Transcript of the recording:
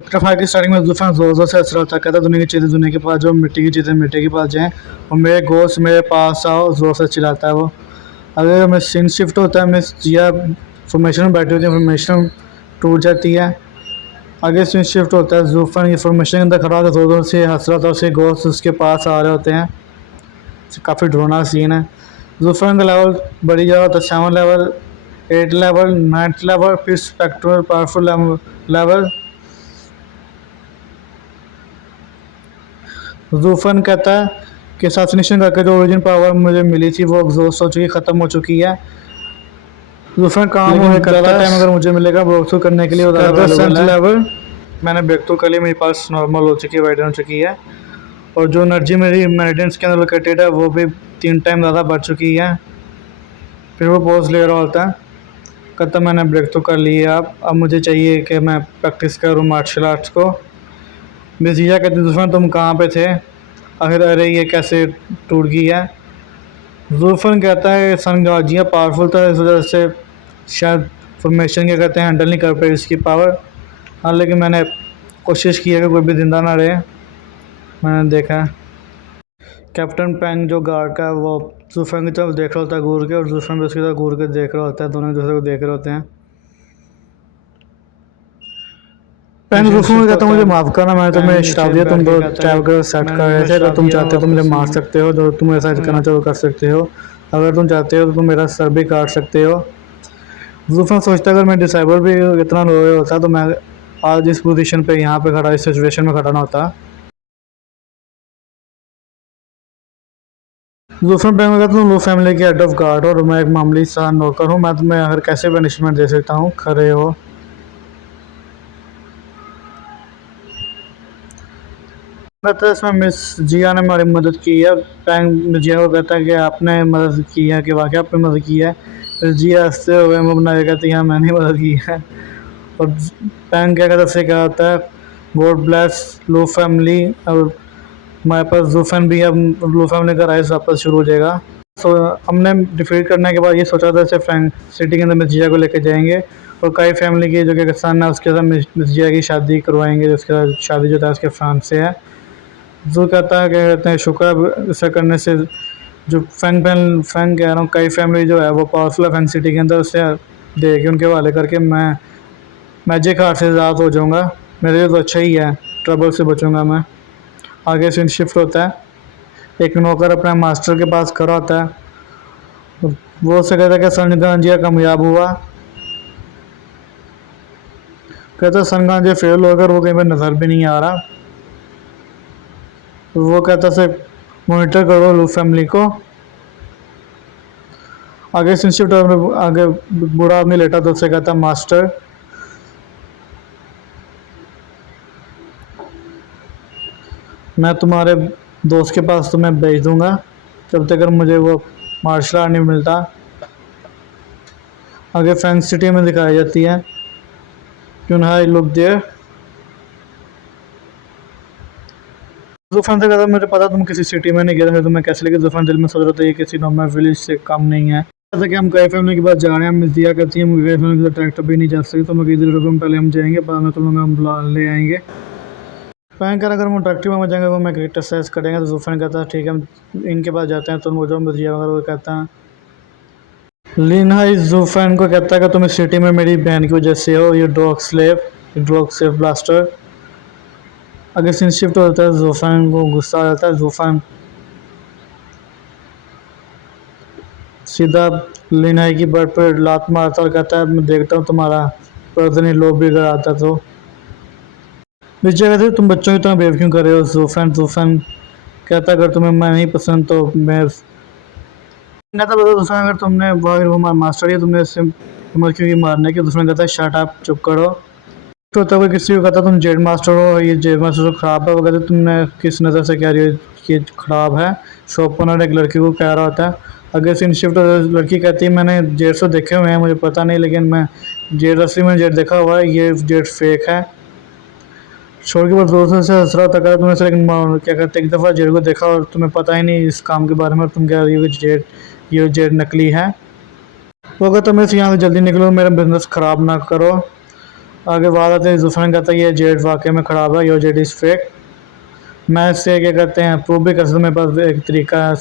Fire की starting में जुल्फान जोर जोर से हंस रहा था, कहता दुनिया की चीज़ें दुनिया के पास, जो मिट्टी की चीज़ें मिट्टी के पास जाएं, और मेरे गोश्त मेरे पास आओ, जोर से चिल्लाता है वो। अगर मैं सीन शिफ्ट होता है, मिस जिया फॉर्मेशन में बैठी होती है, फॉर्मेशन टूट जाती है। आगे सीन शिफ्ट होता है, जुल्फान ये फॉर्मेशन के अंदर खड़ा होकर जोर जोर से हंस रहा था, उसके गोश्त उसके पास आ रहे होते हैं। काफ़ी डरावना सीन है। जुल्फान का लेवल बढ़ी जा रहा होता है, 7 लेवल, 8 लेवल, 9 लेवल, फिर स्पेक्ट्रल पावरफुल लेवल। जूफन कहता है कि असैसिनेशन करके जो ओरिजिन पावर मुझे मिली थी वो एग्जॉस्ट हो चुकी, ख़त्म हो चुकी है। जूफन काम होने ज़्यादा टाइम अगर मुझे मिलेगा ब्रेक थ्रू करने के लिए लेवल मैंने ब्रेक थ्रू कर लिया, मेरे पास नॉर्मल हो चुकी है, वाइडन हो चुकी है, और जो एनर्जी मेरी मेरिडियंस के अंदर लोकेटेड है वो भी 3 टाइम ज़्यादा बढ़ चुकी है। फिर वो पोज ले रहा होता है, कहता मैंने ब्रेक थ्रू कर लिया, अब मुझे चाहिए कि मैं प्रैक्टिस करूँ मार्शल आर्ट्स को। मिसिया कहती जुल्फन तुम कहाँ पे थे आखिर, अरे ये कैसे टूट गई है। जुल्फन कहता है सन गाजिया पावरफुल था, इस वजह से शायद फॉर्मेशन क्या कहते हैं हैंडल नहीं कर पाई इसकी पावर। हाँ लेकिन मैंने कोशिश की है कि कोई भी जिंदा ना रहे। मैंने देखा है कैप्टन पैंग जो गार्ड का है वो जुल्फन की तरफ देख रहा होता है घूर के, और जुल्फन भी उसकी तरफ घूर के देख रहा होता है, दोनों एक दूसरे को देख रहे होते हैं। पैंग जुल्फन को कहता हूँ मुझे माफ़ करना, मैंने तुम्हें श्राप दिया, तुम दो ट्रैप कर सेट कर रहे थे, अगर तुम चाहते हो तो मुझे मार सकते हो, जो तुम ऐसा करना चाहो कर सकते हो, अगर तुम चाहते हो तो तुम मेरा सर भी काट सकते हो। जुल्फन सोचता है अगर मैं डिसेबल भी इतना लोए होता तो मैं आज इस पोजीशन पे यहाँ पे खड़ा, इस सिचुएशन में खड़ा ना होता। जुल्फन पैंग में कहता हूँ लो फैमिली के हेड ऑफ गार्ड हो और मैं एक मामूली सा नौकर हूँ, मैं तुम्हें आखिर कैसे पनिशमेंट दे सकता हूँ, खड़े हो। कहता है इसमें मिस जिया ने हमारी मदद की है। पैंग जिया को कहता है कि आपने मदद की है, कि वाकई आपने मदद की है। फिर जिया हंसते हुए मुँह बना के कहती है हाँ मैंने मदद की है। और पैंग क्या कहता है क्या होता है गॉड ब्लेस लो फैमिली, और हमारे पास जूफन भी है, लो फैमिली का राइस वापस शुरू हो जाएगा। तो हमने डिफीट करने के बाद ये सोचा था इसे फ्रैंक सिटी के अंदर मिस जिया को लेकर जाएंगे, और कई फैमिली की जो कि सन है उसके साथ मिस जिया की शादी करवाएंगे, जिसके साथ शादी जो था उसके फ्रांस से है। जो कहता है क्या कहते हैं शुक्र है ऐसा करने से, जो फैंग कह रहा हूँ कई फैमिली जो है वो पावरफुल है फैंग सिटी के अंदर, उससे दे के उनके हवाले करके मैं मैजिक हार्ट से आज़ाद हो जाऊँगा, मेरे लिए तो अच्छा ही है, ट्रबल से बचूँगा मैं। आगे सीन शिफ्ट होता है, एक नौकर अपने मास्टर के पास खड़ा होता है, वो उससे कहता है कि सन गांजिया कामयाब हुआ। कहता है सन गांजिया फेल होकर वो कहीं पर नज़र भी नहीं आ रहा। वो कहता से मॉनिटर करो लो फैमिली को। आगे शिफ्ट आगे बूढ़ा आदमी लेटा तो उससे कहता मास्टर मैं तुम्हारे दोस्त के पास तुम्हें भेज दूंगा जब तक अगर मुझे वो मार्शल आर्ट नहीं मिलता। आगे फैंग सिटी में दिखाई जाती है, क्यों हाई लुक देयर। जुफान से कहता मुझे पता तुम किसी सिटी में नहीं गए थे, तुम्हें कैसे लगे। जुफान दिल में सोच रहा था ये किसी नॉर्मल विलेज से कम नहीं है। जैसा कि हम कई फैमिली के पास जा रहे हैं, मिस दिया करती है मुझे कई फैमिली के साथ ट्रैक्टर भी नहीं जा सकती, तो मैं किसी रुकम पहले हम जाएंगे, बाद में तुम लोग हम बुला ले आएंगे। पैंग कर अगर हम ट्रैक्टर में जाएंगे वो मैं क्रिकेट एक्सरसाइज करेंगे, तो जुफान कहता है ठीक है हम इनके पास जाते हैं, तो मुझे मिस दिया वगैरह वो कहता है। लिना इस जुफान को कहता है कि तुम इस सिटी में मेरी बहन की वजह से हो, ये ड्रॉग स्लेव ब्लास्टर। अगर सीन शिफ्ट होता है जुफान को गुस्सा आ जाता है, जुफान सीधा लिनाई की बर्ड पर लात मारता और कहता है मैं देखता हूँ तुम्हारा पर्सनली लोग भी अगर आता तो। विजय कहते तुम बच्चों की तरह बिहेव क्यों कर रहे हो। जुफान कहता अगर तुम्हें मैं नहीं पसंद तो मैं कहता बता जुफान अगर तुमने वो मास्टर ही तुमने हिम्मत क्यों मारने की। जुफान कहता है शट अप चुप करो। तो होता कोई किसी को कहता तुम जेड मास्टर हो, ये जेड मास्टर तो ख़राब है, वो कहते तुमने किस नज़र से कह रही हो ये ख़राब है। शॉप ओनर एक लड़की को कह रहा होता है। अगर सीन शिफ्ट लड़की कहती है मैंने जेड से देखे हुए हैं मुझे पता नहीं, लेकिन मैं जेड असली में जेड देखा हुआ है, ये जेड फेक है। छोड़ के बाद दोस्तों से हंस रहा था, कहा तुमने से लेकिन क्या कहते एक दफ़ा जेड को देखा और तुम्हें पता ही नहीं इस काम के बारे में, तुम कह रही हो कि ये जेड नकली है। वो अगर तुम इस यहाँ से जल्दी निकलो मेरा बिजनेस ख़राब ना करो। आगे बात आती है, दूसरा ने कहता है ये जेट वाकई में ख़राब है, योर जेट इज़ फेक। मैं इससे क्या कहते हैं प्रूव भी कर सकता हूँ, मेरे पास एक तरीका है